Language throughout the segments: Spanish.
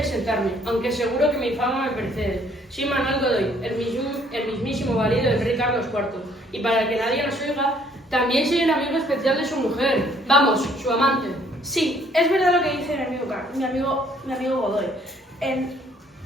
presentarme, aunque seguro que mi fama me precede. Soy Manuel Godoy, el mismísimo valido del rey Carlos IV, y para que nadie nos oiga, también soy el amigo especial de su mujer, vamos, su amante. Sí, es verdad lo que dice mi amigo Godoy.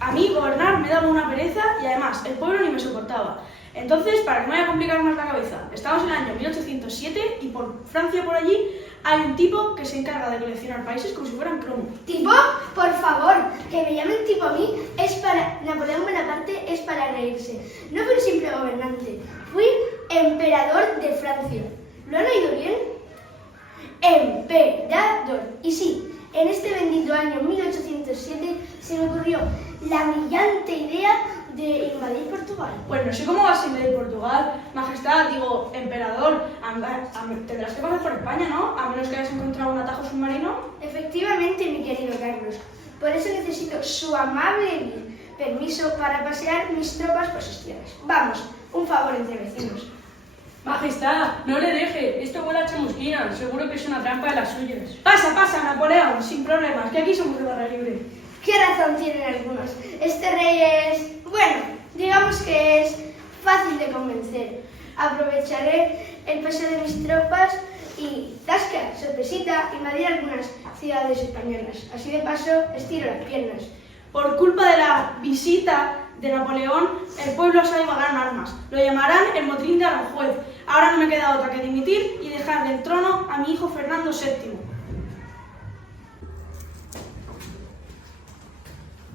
A mí gobernar me daba una pereza y además el pueblo ni me soportaba. Entonces, para que no vaya a complicar más la cabeza, estamos en el año 1807 y por Francia, por allí, hay un tipo que se encarga de coleccionar países como si fueran cromo. ¿Tipo? Por favor, que me llamen tipo a mí es para... Napoleón Bonaparte es para reírse. No fui un simple gobernante, fui emperador de Francia. ¿Lo han oído bien? Emperador. Y sí, en este bendito año 1807 se me ocurrió la brillante idea de invadir Portugal. Pues no sé cómo vas a invadir Portugal, majestad, digo, emperador. Tendrás que pasar por España, ¿no? A menos que hayas encontrado un atajo submarino. Efectivamente, mi querido Carlos. Por eso necesito su amable permiso para pasear mis tropas por sus tierras. Vamos, un favor entre vecinos. Majestad, no le deje, esto huele a chamusquina, seguro que es una trampa de las suyas. Pasa, Napoleón, sin problemas, que aquí somos de barra libre. ¿Qué razón tienen algunos? Este rey es... bueno, digamos que es fácil de convencer. Aprovecharé el paso de mis tropas y, tasca, sorpresita, invadir algunas ciudades españolas. Así de paso, estiro las piernas. Por culpa de la visita de Napoleón, el pueblo se ha ido a ganar armas. Lo llamarán el motín de Aranjuez. Ahora no me queda otra que dimitir y dejar del trono a mi hijo Fernando VII.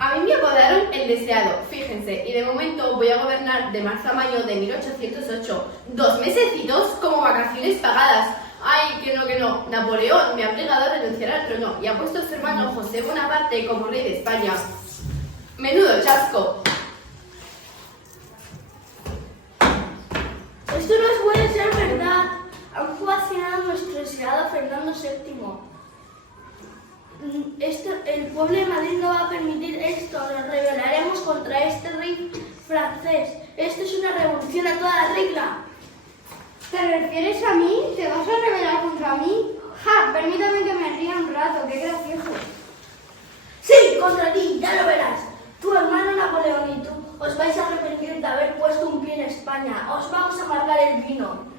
A mí me apodaron el deseado, fíjense, y de momento voy a gobernar de marzo a mayo de 1808, 2 mesecitos como vacaciones pagadas. Ay, que no, Napoleón me ha obligado a renunciar al trono y ha puesto a su hermano José Bonaparte como rey de España. Menudo chasco. Esto no puede ser verdad. Han coaccionado a nuestro deseado Fernando VII. El pueblo de Madrid no va a permitir esto. Nos rebelaremos contra este rey francés. Esto es una revolución a toda regla. ¿Te refieres a mí? ¿Te vas a rebelar contra mí? ¡Ja! Permítame que me ría un rato, qué gracioso. Sí, contra ti, ya lo verás. Tu hermano Napoleón y tú os vais a arrepentir de haber puesto un pie en España. Os vamos a marcar el vino.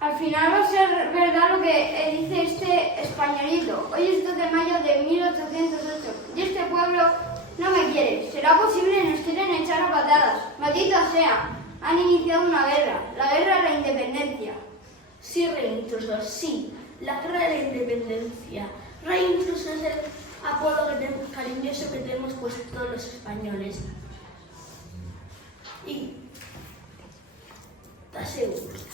Al final va a ser verdad lo que dice este españolito. Hoy es 2 de mayo de 1808 y este pueblo no me quiere. ¿Será posible? Nos quieren echar a patadas. ¡Maldita sea! Han iniciado una guerra, la guerra de la independencia. Sí, rey intruso, sí. La guerra de la independencia. Rey intruso es el apodo cariñoso que tenemos puesto todos los españoles. Y te aseguro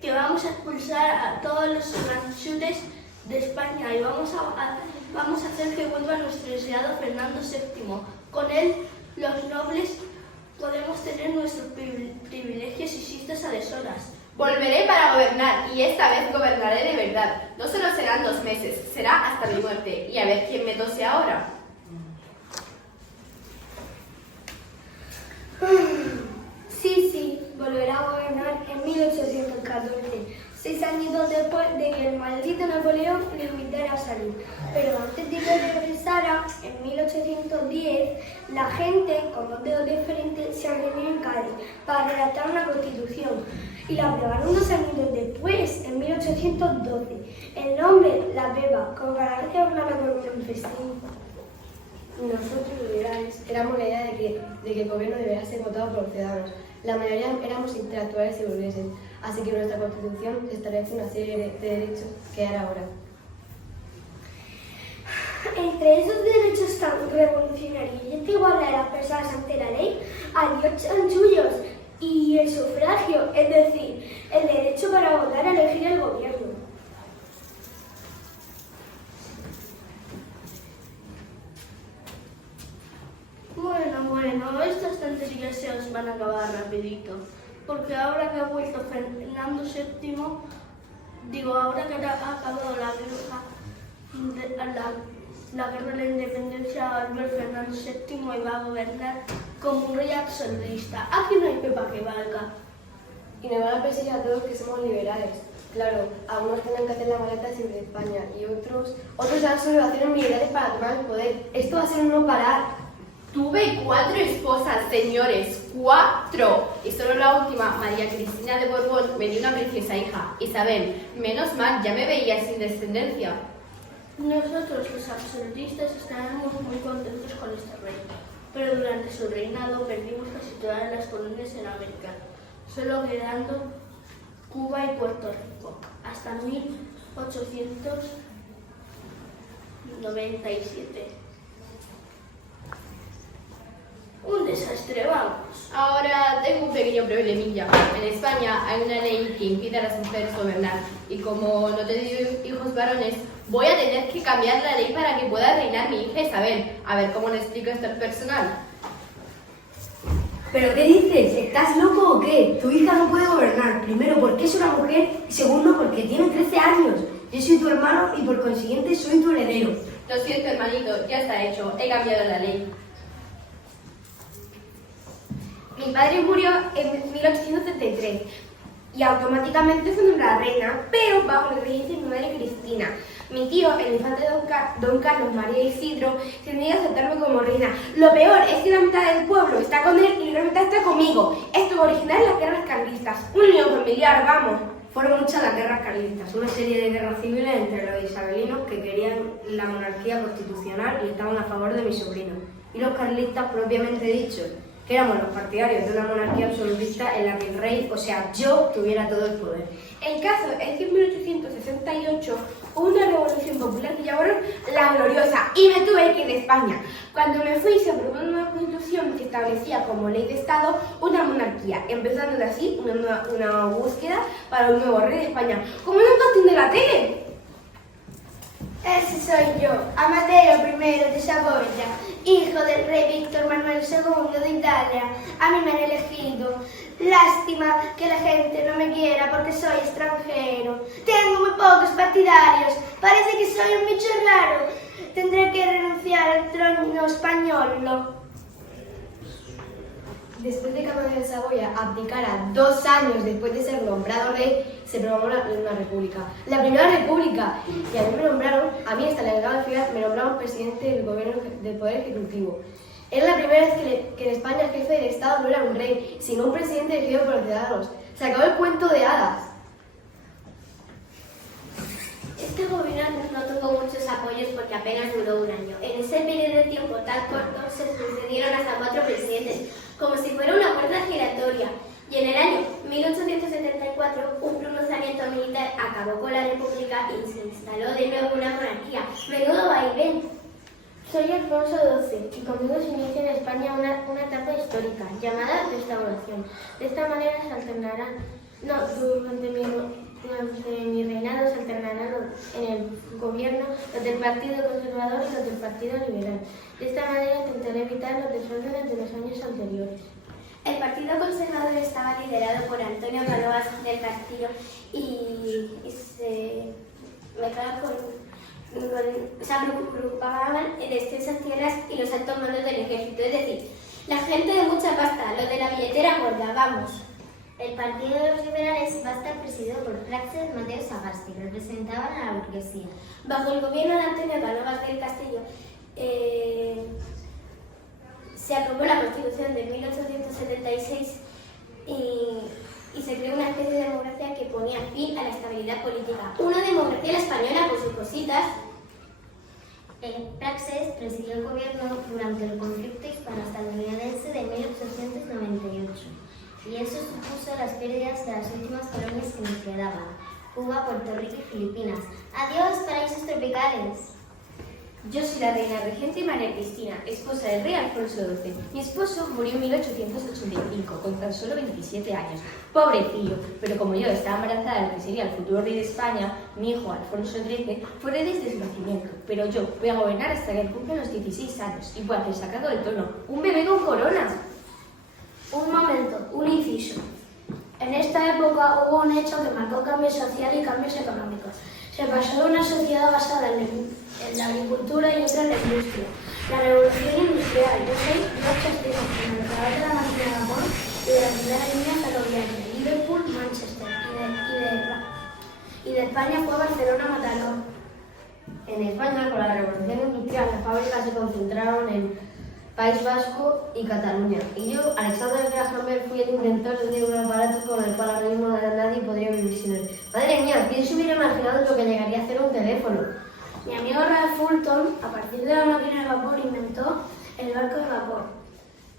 que vamos a expulsar a todos los ranchutes de España y vamos a hacer que vuelva nuestro deseado Fernando VII. Con él, los nobles podemos tener nuestros privilegios y siestas a deshoras. Volveré para gobernar y esta vez gobernaré de verdad. No solo serán 2 meses, será hasta mi muerte. Y a ver quién me tose ahora. Sí, volverá a gobernar en 1814, 6 años después de que el maldito Napoleón le invitara a salir. Pero antes de que regresara, en 1810, la gente, con un dedo diferente, se reunió en Cádiz para redactar una constitución y la aprobaron 2 años después, en 1812. El nombre, la beba, como para que hablara con un festín. Nosotros, los liberales, éramos la idea de que el gobierno debería ser votado por los ciudadanos. La mayoría éramos intelectuales y burgueses, así que nuestra Constitución establece una serie de derechos que hay ahora. Entre esos derechos tan revolucionarios y esta igualdad de las personas ante la ley, hay 8 chanchullos y el sufragio, es decir, el derecho para votar a elegir el gobierno. Bueno, estas tonterías se os van a acabar rapidito, porque ahora que ha vuelto Fernando VII, ahora que ha acabado la guerra de la independencia, va a volver Fernando VII y va a gobernar como un rey absolutista. Aquí no hay pepa que valga. Y nos van a perseguir a todos que somos liberales. Claro, algunos tenían que hacer la maleta sin de España y otros dan sus relaciones militares para tomar el poder. Esto va a ser un no parar. Tuve 4 esposas, señores, 4. Y solo la última, María Cristina de Borbón, me dio una preciosa hija, Isabel. Menos mal, ya me veía sin descendencia. Nosotros los absolutistas estábamos muy contentos con este rey, pero durante su reinado perdimos casi todas las colonias en América, solo quedando Cuba y Puerto Rico, hasta 1897. Un desastre, vamos. Ahora tengo un pequeño problemilla. En España hay una ley que impide a las mujeres gobernar y como no tengo hijos varones, voy a tener que cambiar la ley para que pueda reinar mi hija Isabel. A ver cómo le explico esto al personal. ¿Pero qué dices? ¿Estás loco o qué? Tu hija no puede gobernar. Primero, porque es una mujer y segundo, porque tiene 13 años. Yo soy tu hermano y por consiguiente soy tu heredero. Lo siento, hermanito, ya está hecho. He cambiado la ley. Mi padre murió en 1873 y automáticamente fue nombrada reina, pero bajo la regencia de mi madre Cristina. Mi tío, el infante don Carlos María Isidro, tendría que aceptarme como reina. Lo peor es que la mitad del pueblo está con él y la mitad está conmigo. Esto original de las guerras carlistas. Un lío familiar, vamos. Fueron muchas las guerras carlistas, una serie de guerras civiles entre los isabelinos que querían la monarquía constitucional y estaban a favor de mi sobrino. Y los carlistas propiamente dicho, que éramos los partidarios de una monarquía absolutista en la que el rey, o sea, yo, tuviera todo el poder. El caso es que en 1868 hubo una revolución popular que llamaron la Gloriosa y me tuve que ir de España. Cuando me fui se aprobó una constitución que establecía como ley de Estado una monarquía, empezando de así una búsqueda para un nuevo rey de España, como en un casting de la tele. Ese soy yo, Amadeo I de Saboya, hijo del rey Víctor Manuel II de Italia. A mí me han elegido. Lástima que la gente no me quiera porque soy extranjero. Tengo muy pocos partidarios. Parece que soy un bicho raro. Tendré que renunciar al trono español. Después de que Amadeo de Saboya abdicara 2 años después de ser nombrado rey, se proclamó una república. La primera república. Y a mí me nombraron, a mí hasta la delegada de ciudad, me nombraron presidente del gobierno del Poder Ejecutivo. Era la primera vez que en España el jefe del Estado no era un rey, sino un presidente elegido por los ciudadanos. Se acabó el cuento de hadas. Este gobierno no tuvo muchos apoyos porque apenas duró un año. En ese periodo de tiempo tan corto se sucedieron hasta 4 presidentes, como si fuera una puerta giratoria. Y en el año 1874, un pronunciamiento militar acabó con la república y se instaló de nuevo una monarquía. Menudo vaivén. Soy Alfonso XII y conmigo se inicia en España una etapa histórica llamada Restauración. De esta manera se alternarán, durante mi reinado se alternarán en el gobierno los del Partido Conservador y los del Partido Liberal. De esta manera intentaré evitar los desórdenes de los años anteriores. El Partido Conservador estaba liderado por Antonio Cánovas del Castillo y se mezclaba se agrupaban en extensas tierras y los altos mandos del ejército, es decir, la gente de mucha pasta, los de la billetera gorda, vamos. El Partido de los Liberales va a estar presidido por Praxedes Mateo Sagasti, que representaban a la burguesía. Bajo el gobierno de Antonio Cánovas del Castillo, se aprobó la Constitución de 1876 y se creó una especie de democracia que ponía fin a la estabilidad política. Una democracia española con sus cositas. Praxedes presidió el gobierno durante el conflicto hispano-estadounidense de 1898 y eso supuso las pérdidas de las últimas colonias que nos quedaban, Cuba, Puerto Rico y Filipinas. ¡Adiós, paraísos tropicales! Yo soy la reina regente María Cristina, esposa del rey Alfonso XII. Mi esposo murió en 1885, con tan solo 27 años. Pobrecillo, pero como yo estaba embarazada del que sería el futuro rey de España, mi hijo Alfonso XIII fue rey desde su nacimiento. Pero yo voy a gobernar hasta que cumpla los 16 años y pueda ser sacado del trono. ¡Un bebé con corona! Un momento, un inciso. En esta época hubo un hecho que marcó cambios sociales y cambios económicos. Se pasó de una sociedad basada en la agricultura y otra en la industria. La revolución industrial. Yo soy Rochester, administrador de la máquina de vapor y de la primera línea ferroviaria, Liverpool, Manchester y de y de España fue Barcelona Mataró. En España, con la revolución industrial, las fábricas se concentraron en País Vasco y Cataluña. Y yo, Alexander Graham Bell, fui el inventor de un aparato con el cual ahora mismo nadie podría vivir sin él. Madre mía, ¿quién se hubiera imaginado lo que llegaría a hacer un teléfono? Mi amigo Ralph Fulton, a partir de la máquina de vapor, inventó el barco de vapor.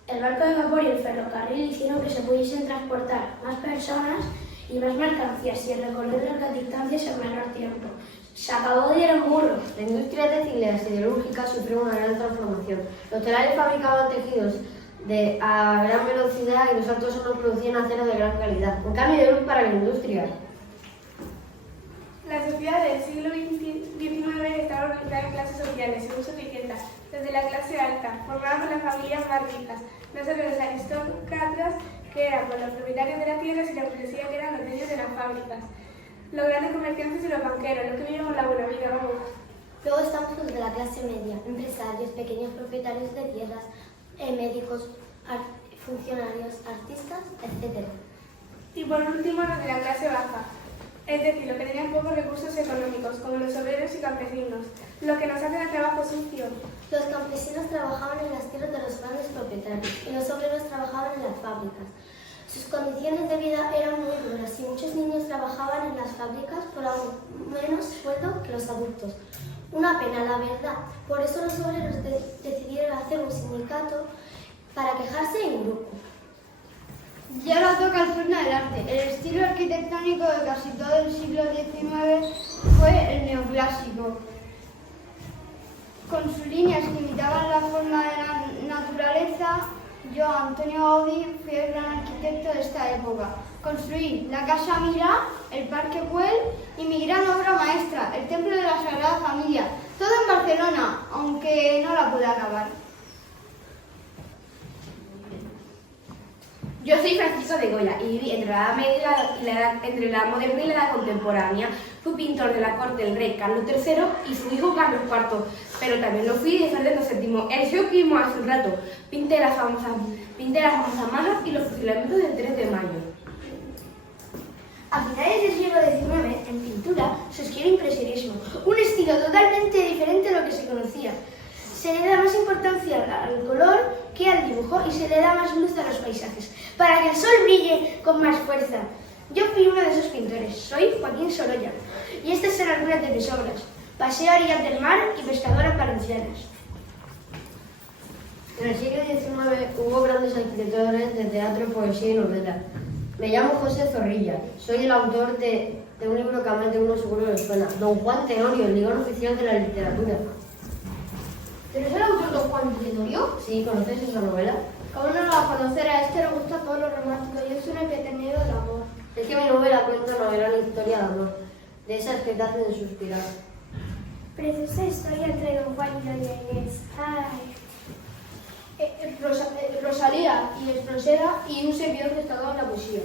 El barco de vapor y el ferrocarril hicieron que se pudiesen transportar más personas y más mercancías y recorrer largas distancias en menor tiempo. Se acabó de ir en burro. La industria textilera siderúrgica sufrió una gran transformación. Los telares fabricaban tejidos a gran velocidad y los altos hornos producían acero de gran calidad. Un cambio de luz para la industria. La sociedad del siglo XIX estaba organizada en clases sociales, según su etiqueta, desde la clase alta, formada por las familias más ricas, no solo los aristócratas, que eran por los propietarios de las tierras, y la burguesía, que eran los dueños de las fábricas, los grandes comerciantes y los banqueros, los que vivían la buena vida, vamos. Luego estamos los de la clase media, empresarios, pequeños propietarios de tierras, médicos, funcionarios, artistas, etc. Y por último los de la clase baja, es decir, los que tenían pocos recursos económicos, como los obreros y campesinos, los que nos hacen el trabajo sucio. Los campesinos trabajaban en las tierras de los grandes propietarios y los obreros trabajaban en las fábricas. Sus condiciones de vida eran muy duras y muchos niños trabajaban en las fábricas por aún menos sueldo que los adultos. Una pena, la verdad. Por eso los obreros decidieron hacer un sindicato para quejarse en grupo. Y ahora toca el turno del arte. El estilo arquitectónico de casi todo el siglo XIX fue el neoclásico. Con sus líneas que imitaban la forma de la naturaleza, yo, Antonio Gaudí, fui el gran arquitecto de esta época. Construí la Casa Milà, el Parque Güell y mi gran obra maestra, el Templo de la Sagrada Familia. Todo en Barcelona, aunque no la pude acabar. Yo soy Francisco de Goya y viví entre la Edad Media entre la moderna y la Edad contemporánea. Fui pintor de la corte del rey Carlos III y su hijo Carlos IV, pero también lo fui de Fernando VII. El show que vimos hace un rato. Pinté las famosas majas y los fusilamientos del 3 de mayo. A finales del siglo XIX, en pintura, surgió el impresionismo, un estilo totalmente diferente a lo que se conocía. Se le da más importancia al color que al dibujo y se le da más luz a los paisajes, para que el sol brille con más fuerza. Yo fui uno de esos pintores, soy Joaquín Sorolla, y estas son algunas de mis obras: Paseo a orillas del mar y Pescadoras valencianas. En el siglo XIX hubo grandes escritores de teatro, poesía y novela. Me llamo José Zorrilla, soy el autor de un libro que a más de uno seguro les suena, Don Juan Tenorio, el ligón oficial de la literatura. ¿Tú eres el autor de Juan Tenorio? Sí, ¿conoces esa novela? ¿Cómo no lo va a conocer? A este le gusta todo lo romántico y es un empedernido del amor. Es que mi novela cuenta una gran historia de amor, de esas que te hacen suspirar. Preciosa historia entre Don Juan y Doña Inés. Ay. Rosalía y Esprosera y un servidor destacado en la poesía.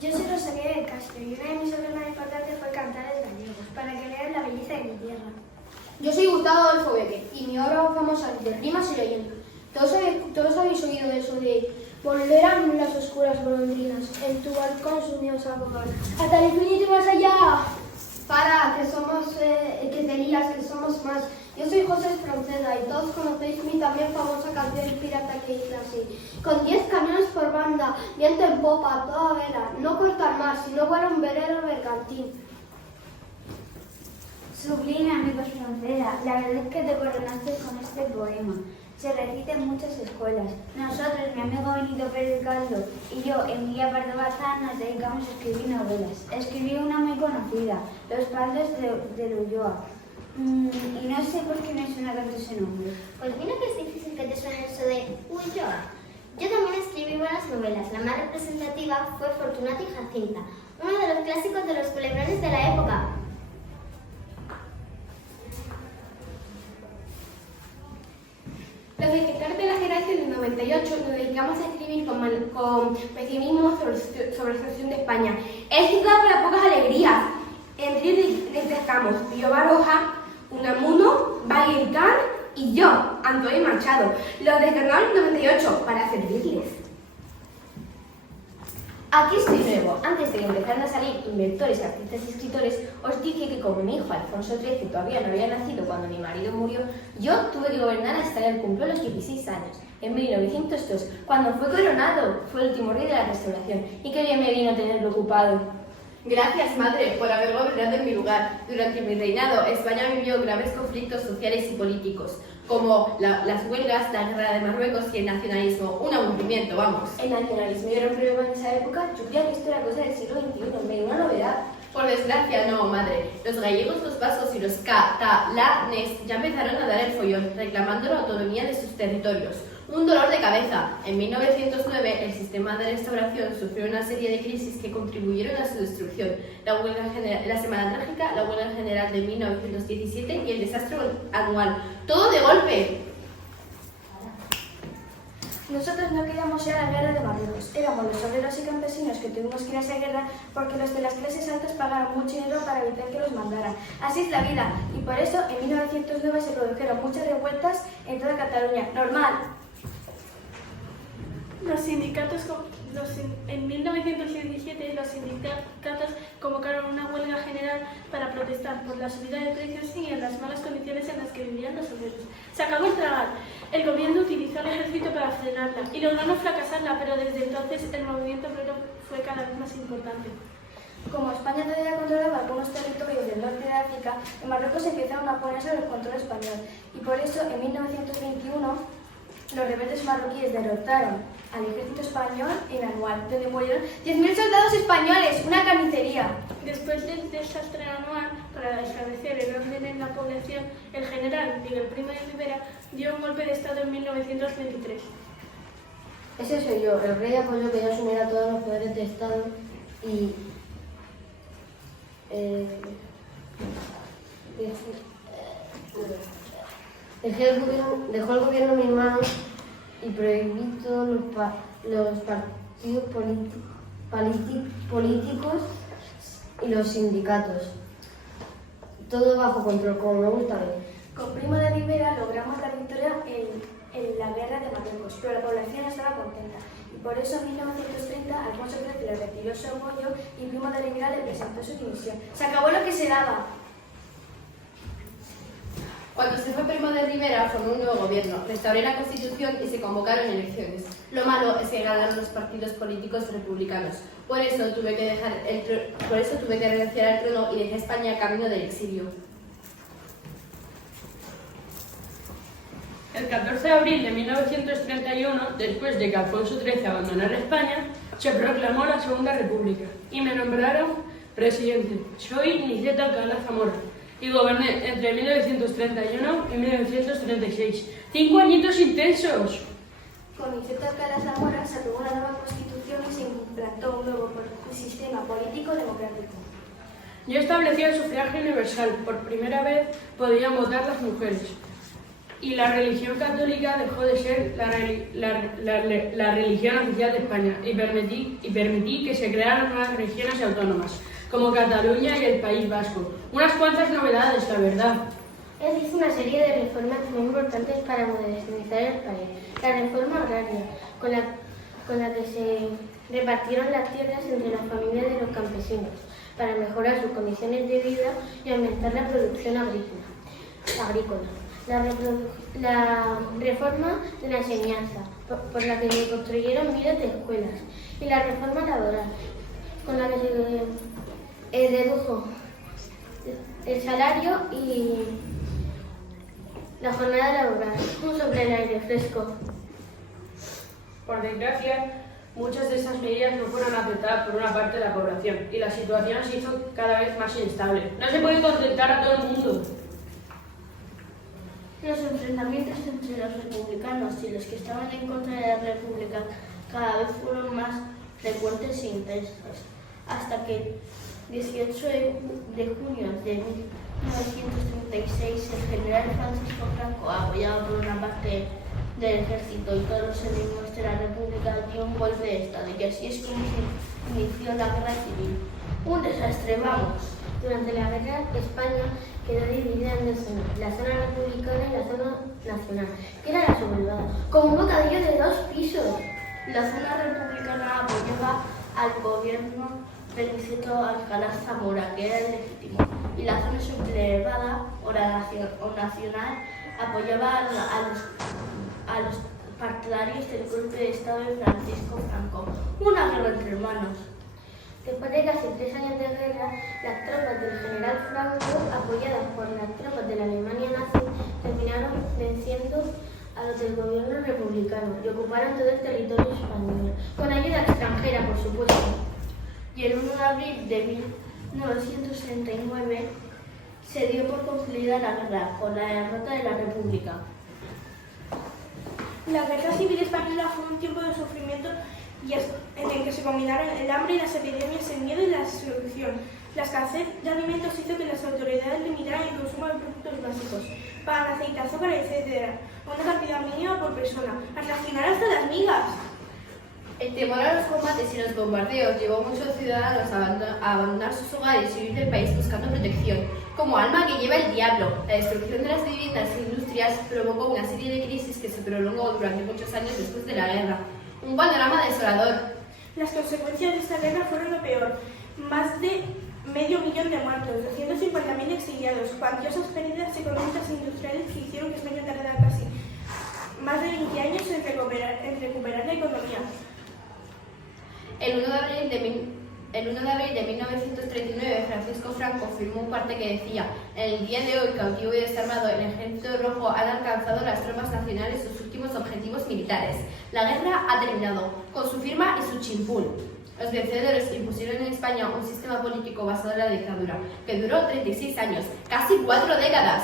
Yo soy Rosalía del Castro y una de mis obras más importantes fue Cantares gallegos, para que vean la belleza de mi tierra. Yo soy Gustavo Adolfo Bécquer y mi obra famosa es de rimas y leyendas. ¿Todos habéis oído eso de volverán las oscuras golondrinas en tu balcón sus nidos a volar hasta el infinito y más allá? Para, que te lías, que somos más. Yo soy José Espronceda y todos conocéis mi también famosa canción pirata que dice así: con 10 camiones por banda, viento en popa, a toda vela, no cortar más, sino para un velero mercantil. Sublime, amigo Espronceda, la verdad es que te coronaste con este poema. Se recita en muchas escuelas. Nosotros, mi amigo Benito Pérez Caldo y yo, Emilia Pardo Bazán, nos dedicamos a escribir novelas. Escribí una muy conocida, Los padres de Ulloa. Y no sé por qué me suena tanto ese nombre. Pues mira que es difícil que te suene eso de Ulloa. Yo también escribí buenas novelas. La más representativa fue Fortunata y Jacinta, uno de los clásicos de los culebrones de la época. Los escritores de la generación del 98 nos dedicamos a escribir con pesimismo sobre la situación de España. He escrito para pocas alegrías. Entre ellos destacamos Pío Baroja, Unamuno, Valle-Inclán y yo, Antonio Machado. Los descargamos en el 98 para servirles. Aquí estoy nuevo. Antes de que empezaran a salir inventores, artistas y escritores, os dije que como mi hijo Alfonso XIII todavía no había nacido cuando mi marido murió, yo tuve que gobernar hasta que él cumplió los 16 años, en 1902, cuando fue coronado. Fue el último rey de la Restauración y qué bien me vino tenerlo ocupado. Gracias, madre, por haber gobernado en mi lugar. Durante mi reinado, España vivió graves conflictos sociales y políticos, como las huelgas, la guerra de Marruecos y el nacionalismo. Un aburrimiento, vamos. El nacionalismo era un problema en esa época. Yo creía que esto era cosa del siglo XXI, pero una novedad. Por desgracia, no, madre. Los gallegos, los vascos y los catalanes ya empezaron a dar el follón, reclamando la autonomía de sus territorios. Un dolor de cabeza. En 1909, el sistema de restauración sufrió una serie de crisis que contribuyeron a su destrucción. La Semana Trágica, la Huelga General de 1917 y el desastre anual. ¡Todo de golpe! Nosotros no queríamos ir a la guerra de Marruecos. Éramos los obreros y campesinos que tuvimos que ir a esa guerra porque los de las clases altas pagaron mucho dinero para evitar que los mandaran. Así es la vida. Y por eso, en 1909 se produjeron muchas revueltas en toda Cataluña. Normal. En 1917 los sindicatos convocaron una huelga general para protestar por la subida de precios y en las malas condiciones en las que vivían los obreros. Se acabó el tragar. El gobierno utilizó al ejército para frenarla y logró fracasarla, pero desde entonces el movimiento obrero fue cada vez más importante. Como España todavía controlaba algunos territorios del norte de África, en Marruecos empezaron a ponerse bajo el control español. Y por eso, en 1921, los rebeldes marroquíes derrotaron al ejército español en Anual, donde murieron 10.000 soldados españoles, una carnicería. Después del desastre anual, para establecer el orden en la población, el general Miguel Primo de Rivera dio un golpe de Estado en 1923. Ese soy yo. El rey apoyó que yo asumiera todos los poderes de Estado y dejó el gobierno en mis manos y prohibí todos los partidos políticos y los sindicatos. Todo bajo control, como me gusta a mí. Con Primo de Rivera logramos la victoria en la guerra de Marruecos, pero la población estaba contenta. Y por eso en 1930 Alfonso XIII le retiró su apoyo y Primo de Rivera le presentó su dimisión. Se acabó lo que se daba. Cuando se fue Primo de Rivera, formó un nuevo gobierno, restauró la Constitución y se convocaron elecciones. Lo malo es que ganaron los partidos políticos republicanos. Por eso tuve que renunciar al trono y dejé España camino del exilio. El 14 de abril de 1931, después de que Alfonso XIII abandonara España, se proclamó la Segunda República y me nombraron presidente. Soy Niceta Alcalá Zamora y goberné entre 1931 y 1936. 5 añitos intensos. Con Niceta Alcalá Zamora se aprobó una nueva constitución y se implantó un nuevo sistema político democrático. Yo establecí el sufragio universal. Por primera vez podían votar las mujeres. Y la religión católica dejó de ser la religión oficial de España y permití que se crearan nuevas regiones autónomas, como Cataluña y el País Vasco. Unas cuantas novedades, la verdad. Él hizo una serie de reformas muy importantes para modernizar el país. La reforma agraria, con la que se repartieron las tierras entre las familias de los campesinos, para mejorar sus condiciones de vida y aumentar la producción agrícola. La reforma de la enseñanza, por la que se construyeron miles de escuelas, y la reforma laboral, con la que se redujo el salario y la jornada laboral, un sobre el aire fresco. Por desgracia, muchas de estas medidas no fueron aceptadas por una parte de la población y la situación se hizo cada vez más inestable. No se puede contentar a todo el mundo. Los enfrentamientos entre los republicanos y los que estaban en contra de la república cada vez fueron más frecuentes e intensos, hasta que el 18 de junio de 1936 el general Francisco Franco, apoyado por una parte del ejército y todos los enemigos de la república, dio un golpe de estado, y así es como se inició la guerra civil. Un desastre, vamos. Durante la guerra, España quedó dividida en dos zonas, la zona republicana y la zona nacional, que era la sublevada, como un bocadillo de 2 pisos. La zona republicana apoyaba al gobierno Felicito Alcalá Zamora, que era el legítimo, y la zona sublevada o nacional apoyaba a los partidarios del golpe de Estado de Francisco Franco. Una guerra entre hermanos. Después de casi 3 años de guerra, las tropas del general Franco, apoyadas por las tropas de la Alemania nazi, terminaron venciendo a los del gobierno republicano y ocuparon todo el territorio español, con ayuda extranjera, por supuesto. Y el 1 de abril de 1939 se dio por concluida la guerra con la derrota de la República. La Guerra Civil Española fue un tiempo de sufrimiento en el que se combinaron el hambre y las epidemias, el miedo y la destrucción. La escasez de alimentos hizo que las autoridades limitaran el consumo de productos básicos, pan, aceite, azúcar, etc., una cantidad mínima por persona, a racionar hasta las migas. El temor a los combates y los bombardeos llevó a muchos ciudadanos a abandonar sus hogares y huir del país buscando protección. Como alma que lleva el diablo, la destrucción de las viviendas e industrias provocó una serie de crisis que se prolongó durante muchos años después de la guerra. Un panorama desolador. Las consecuencias de esta guerra fueron lo peor. Más de 500.000 de muertos, 250.000 exiliados, cuantiosas pérdidas económicas e industriales que hicieron que España tardara casi más de 20 años en recuperar la economía. El 1 de abril de 1939, Francisco Franco firmó un parte que decía: en el día de hoy, cautivo y desarmado, el Ejército Rojo han alcanzado las tropas nacionales sus últimos objetivos militares. La guerra ha terminado, con su firma y su chimpún. Los vencedores impusieron en España un sistema político basado en la dictadura, que duró 36 años, casi 4 décadas.